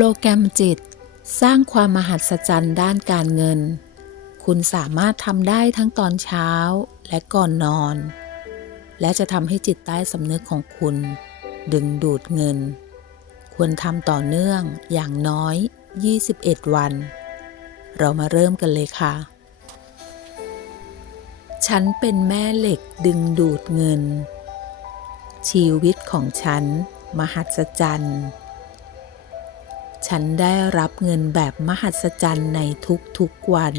ปรแกรมจิต สร้างความมหัศจรรย์ด้านการเงิน คุณสามารถทำได้ทั้งตอนเช้าและก่อนนอน และจะทำให้จิตใต้สำนึกของคุณ ดึงดูดเงิน ควรทำต่อเนื่องอย่างน้อย 21 วัน เรามาเริ่มกันเลยค่ะ ฉันเป็นแม่เหล็กดึงดูดเงิน ชีวิตของฉัน มหัศจรรย์ ฉันได้รับเงินแบบมหัศจรรย์ในทุกๆวัน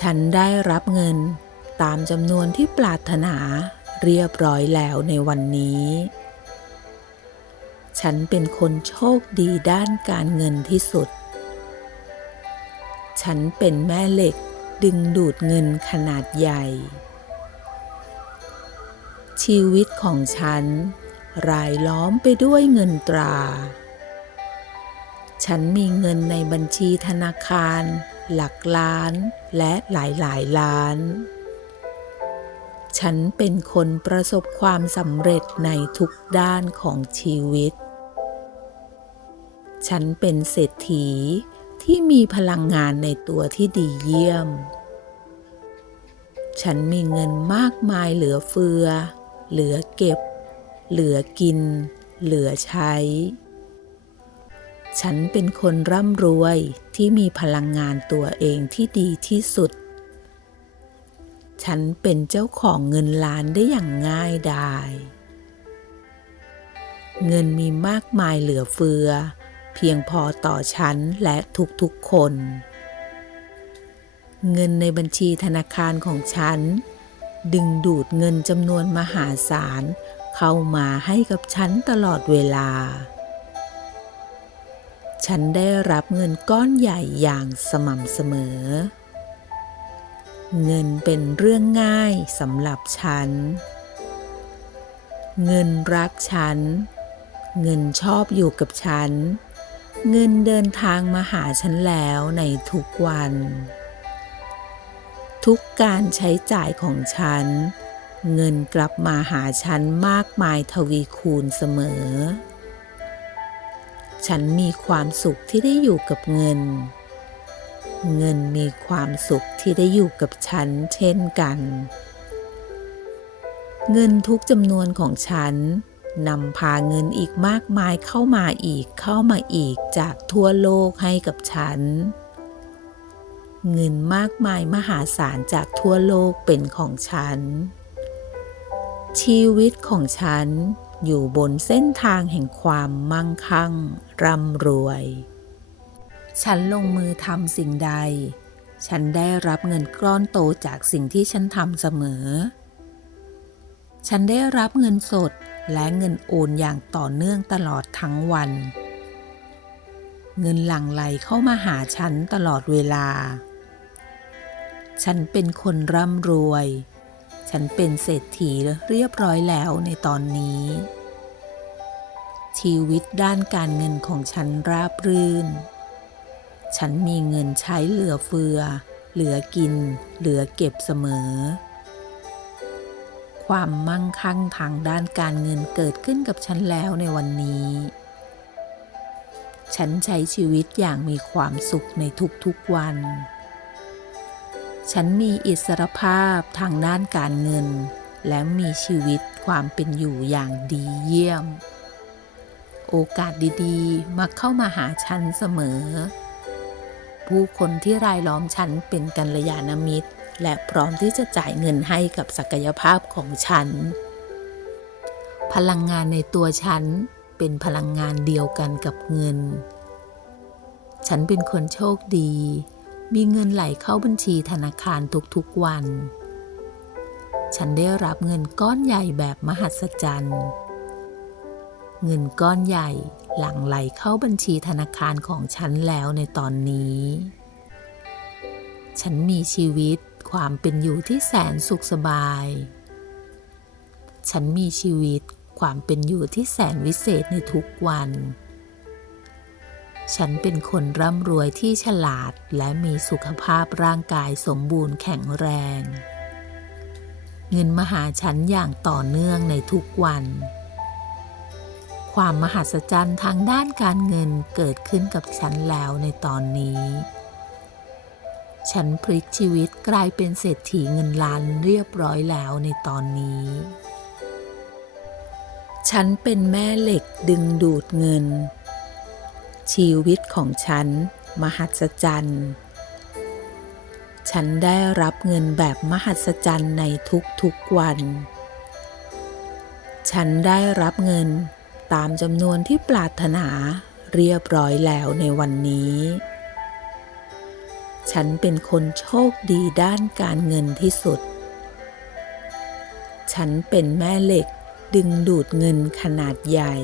ฉันได้รับเงินตามจำนวนที่ปรารถนาเรียบร้อยแล้วในวันนี้ ฉันเป็นคนโชคดีด้านการเงินที่สุด ฉันเป็นแม่เหล็กดึงดูดเงินขนาดใหญ่ ชีวิตของฉันรายล้อมไปด้วยเงินตรา ฉันมีเงินในบัญชีธนาคาร หลักล้านและหลายหลายล้าน ฉันเป็นคนประสบความสำเร็จในทุกด้านของชีวิต ฉันเป็นเศรษฐีที่มีพลังงานในตัวที่ดีเยี่ยม ฉันมีเงินมากมายเหลือเฟือ เหลือเก็บ เหลือกิน เหลือใช้ ฉันเป็นคนร่ำรวยที่มีพลังงานตัวเองที่ดีที่สุด ฉันเป็นเจ้าของเงินล้านได้อย่างง่ายดาย เงินมีมากมายเหลือเฟือ เพียงพอต่อฉันและทุกๆคน เงินในบัญชีธนาคารของฉัน ดึงดูดเงินจำนวนมหาศาลเข้ามาให้กับฉันตลอดเวลา ฉันได้รับเงินก้อนใหญ่อย่างสม่ำเสมอ เงินเป็นเรื่องง่ายสำหรับฉัน เงินรักฉัน เงินชอบอยู่กับฉัน เงินเดินทางมาหาฉันแล้วในทุกวัน ทุกการใช้จ่ายของฉัน เงินกลับมาหาฉันมากมายทวีคูณเสมอ ฉันมีความสุขที่ได้อยู่กับเงิน เงินมีความสุขที่ได้อยู่กับฉันเช่นกัน เงินทุกจำนวนของฉันนำพาเงินอีกมากมายเข้ามาอีกเข้ามาอีกจากทั่วโลกให้กับฉัน เงินมากมายมหาศาลจากทั่วโลกเป็นของฉัน ชีวิตของฉัน อยู่บนเส้นทางแห่งความมั่งคั่ง ร่ำรวย ฉันลงมือทำสิ่งใด ฉันได้รับเงินก้อนโตจากสิ่งที่ฉันทำเสมอ ฉันได้รับเงินสดและเงินโอนอย่างต่อเนื่องตลอดทั้งวัน เงินหลั่งไหลเข้ามาหาฉันตลอดเวลา ฉันเป็นคนร่ำรวย ฉันเป็นเศรษฐีเรียบร้อยแล้วในตอนนี้ ชีวิตด้านการเงินของฉันราบรื่น ฉันมีเงินใช้เหลือเฟือ เหลือกิน เหลือเก็บเสมอ ความมั่งคั่งทางด้านการเงินเกิดขึ้นกับฉันแล้วในวันนี้ ฉันใช้ชีวิตอย่างมีความสุขในทุกๆวัน ฉันมีอิสรภาพทางด้านการเงิน และมีชีวิตความเป็นอยู่อย่างดีเยี่ยม โอกาสดีๆ มาเข้ามาหาฉันเสมอ ผู้คนที่รายล้อมฉันเป็นกัลยาณมิตร และพร้อมที่จะจ่ายเงินให้กับศักยภาพของฉัน พลังงานในตัวฉันเป็นพลังงานเดียวกันกับเงิน ฉันเป็นคนโชคดี มีเงินไหลเข้าบัญชีธนาคารทุกๆวัน ฉันได้รับเงินก้อนใหญ่แบบมหัศจรรย์ เงินก้อนใหญ่หลั่งไหลเข้าบัญชีธนาคารของฉันแล้วในตอนนี้ ฉันมีชีวิตความเป็นอยู่ที่แสนสุขสบาย ฉันมีชีวิตความเป็นอยู่ที่แสนวิเศษในทุกวัน ฉันเป็นคนร่ำรวยที่ฉลาดและมีสุขภาพร่างกายสมบูรณ์แข็งแรง เงินมาหาฉันอย่างต่อเนื่องในทุกวัน ความมหัศจรรย์ทางด้านการเงินเกิดขึ้นกับฉันแล้วในตอนนี้ ฉันพลิกชีวิตกลายเป็นเศรษฐีเงินล้านเรียบร้อยแล้วในตอนนี้ ฉันเป็นแม่เหล็กดึงดูดเงิน ชีวิตของฉัน มหัศจรรย์ ฉันได้รับเงินแบบมหัศจรรย์ในทุกๆวัน ฉันได้รับเงินตามจำนวนที่ปรารถนาเรียบร้อยแล้วในวันนี้ ฉันเป็นคนโชคดีด้านการเงินที่สุด ฉันเป็นแม่เหล็กดึงดูดเงินขนาดใหญ่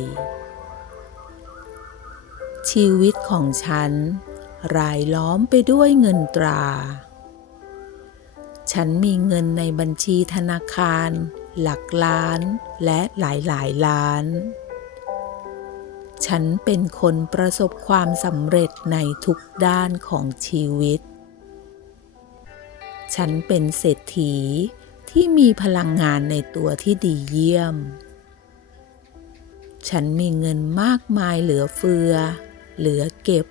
ชีวิตของฉัน รายล้อมไปด้วยเงินตรา ฉันมีเงินในบัญชีธนาคาร หลักล้านและหลายหลายล้าน ฉันเป็นคนประสบความสำเร็จในทุกด้านของชีวิต ฉันเป็นเศรษฐีที่มีพลังงานในตัวที่ดีเยี่ยมฉันมีเงินมากมายเหลือเฟือ เหลือเก็บ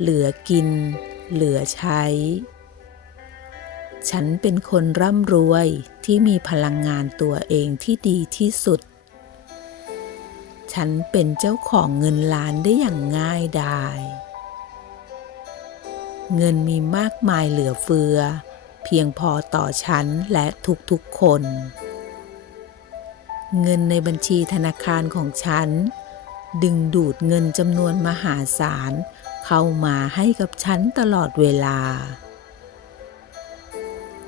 เหลือกิน เหลือใช้ ฉันเป็นคนร่ำรวยที่มีพลังงานตัวเองที่ดีที่สุด ฉันเป็นเจ้าของเงินล้านได้อย่างง่ายดาย เงินมีมากมายเหลือเฟือ เพียงพอต่อฉันและทุกๆคนเงินในบัญชีธนาคารของฉัน ดึงดูดเงินจำนวนมหาศาล เข้ามาให้กับฉันตลอดเวลา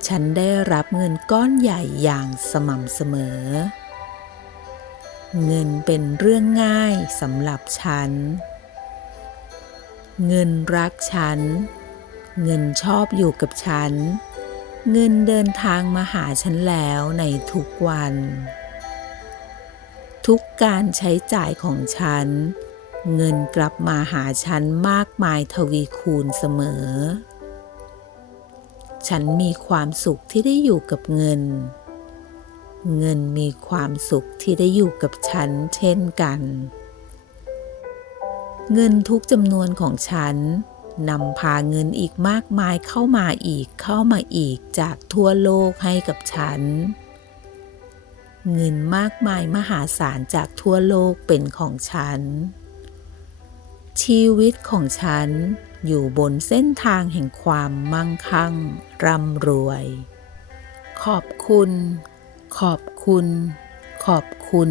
ฉันได้รับเงินก้อนใหญ่อย่างสม่ำเสมอ เงินเป็นเรื่องง่ายสำหรับฉัน เงินรักฉัน เงินชอบอยู่กับฉัน เงินเดินทางมาหาฉันแล้วในทุกวัน ทุกการใช้จ่ายของฉัน เงินกลับมาหาฉันมากมายทวีคูณเสมอ ฉันมีความสุขที่ได้อยู่กับเงิน เงินมีความสุขที่ได้อยู่กับฉันเช่นกัน เงินทุกจำนวนของฉันนำพาเงินอีกมากมายเข้ามาอีกเข้ามาอีกจากทั่วโลกให้กับฉัน เงินมากมายมหาศาลจากทั่วโลกเป็นของฉัน ชีวิตของฉันอยู่บนเส้นทางแห่งความมั่งคั่ง ร่ำรวย ขอบคุณ ขอบคุณ ขอบคุณ